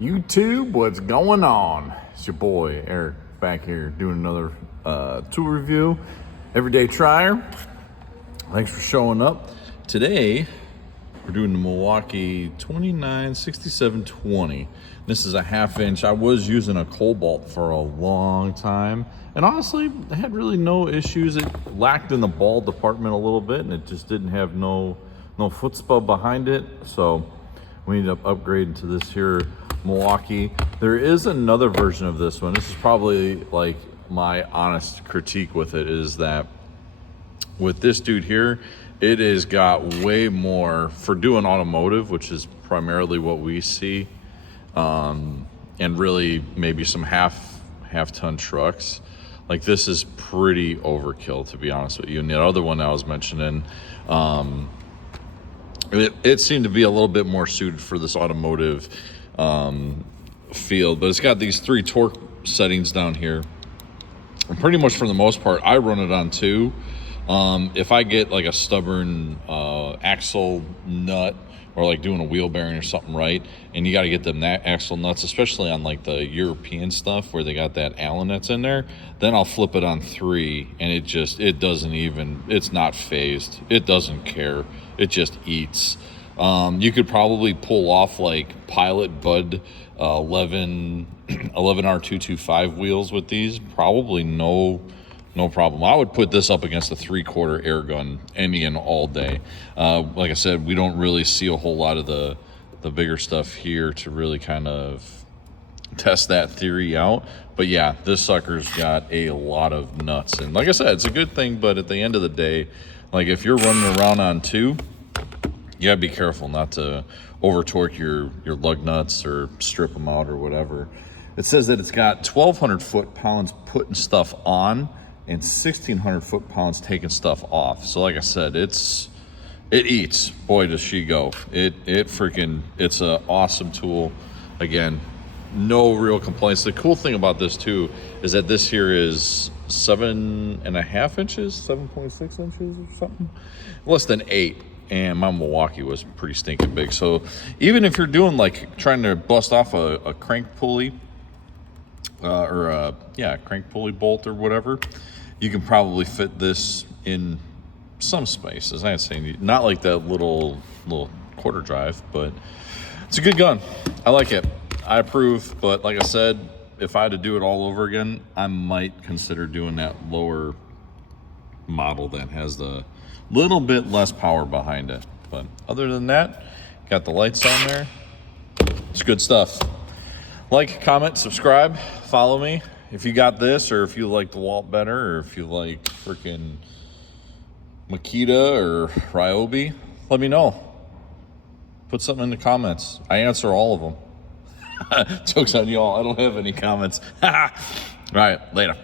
YouTube, what's going on? It's your boy Eric back here doing another tool review. Everyday Trier. Thanks for showing up. Today we're doing the Milwaukee 296720. This is a 1/2 inch. I was using a Cobalt for a long time, and honestly, I had really no issues. It lacked in the ball department a little bit, and it just didn't have no foot spub behind it. So we ended up upgrading to this here Milwaukee. There is another version of this one. This is probably like my honest critique with it, is that with this dude here, it has got way more for doing automotive, which is primarily what we see, and really maybe some half ton trucks. Like, this is pretty overkill, to be honest with you. And the other one I was mentioning, it seemed to be a little bit more suited for this automotive field, but it's got these 3 torque settings down here, and pretty much for the most part I run it on 2. If I get like a stubborn axle nut, or like doing a wheel bearing or something, right, and you got to get them axle nuts, especially on like the European stuff where they got that Allen nuts in there, then I'll flip it on 3, and it doesn't even, it's not phased, it doesn't care, it just eats. You could probably pull off like Pilot Bud 11R225 wheels with these, probably no problem. I would put this up against a 3/4 air gun any and all day. Like I said, we don't really see a whole lot of the bigger stuff here to really kind of test that theory out. But yeah, this sucker's got a lot of nuts, and like I said, it's a good thing. But at the end of the day, like if you're running around on 2, you gotta be careful not to over torque your lug nuts or strip them out or whatever. It says that it's got 1,200 foot-pounds putting stuff on and 1,600 foot-pounds taking stuff off. So like I said, it eats. Boy, does she go. It's an awesome tool. Again, no real complaints. The cool thing about this too is that this here is 7.5 inches, 7.6 inches or something, less than 8. And my Milwaukee was pretty stinking big. So even if you're doing like trying to bust off a crank pulley, crank pulley bolt or whatever, you can probably fit this in some spaces. I ain't saying not like that little quarter drive, but it's a good gun. I like it. I approve. But like I said, if I had to do it all over again, I might consider doing that lower model that has the little bit less power behind it. But other than that, got the lights on there. It's good stuff. Like, comment, subscribe, follow me if you got this, or if you like DeWalt better, or if you like freaking Makita or Ryobi. Let me know. Put something in the comments. I answer all of them. Joke's on y'all. I don't have any comments. All right, later.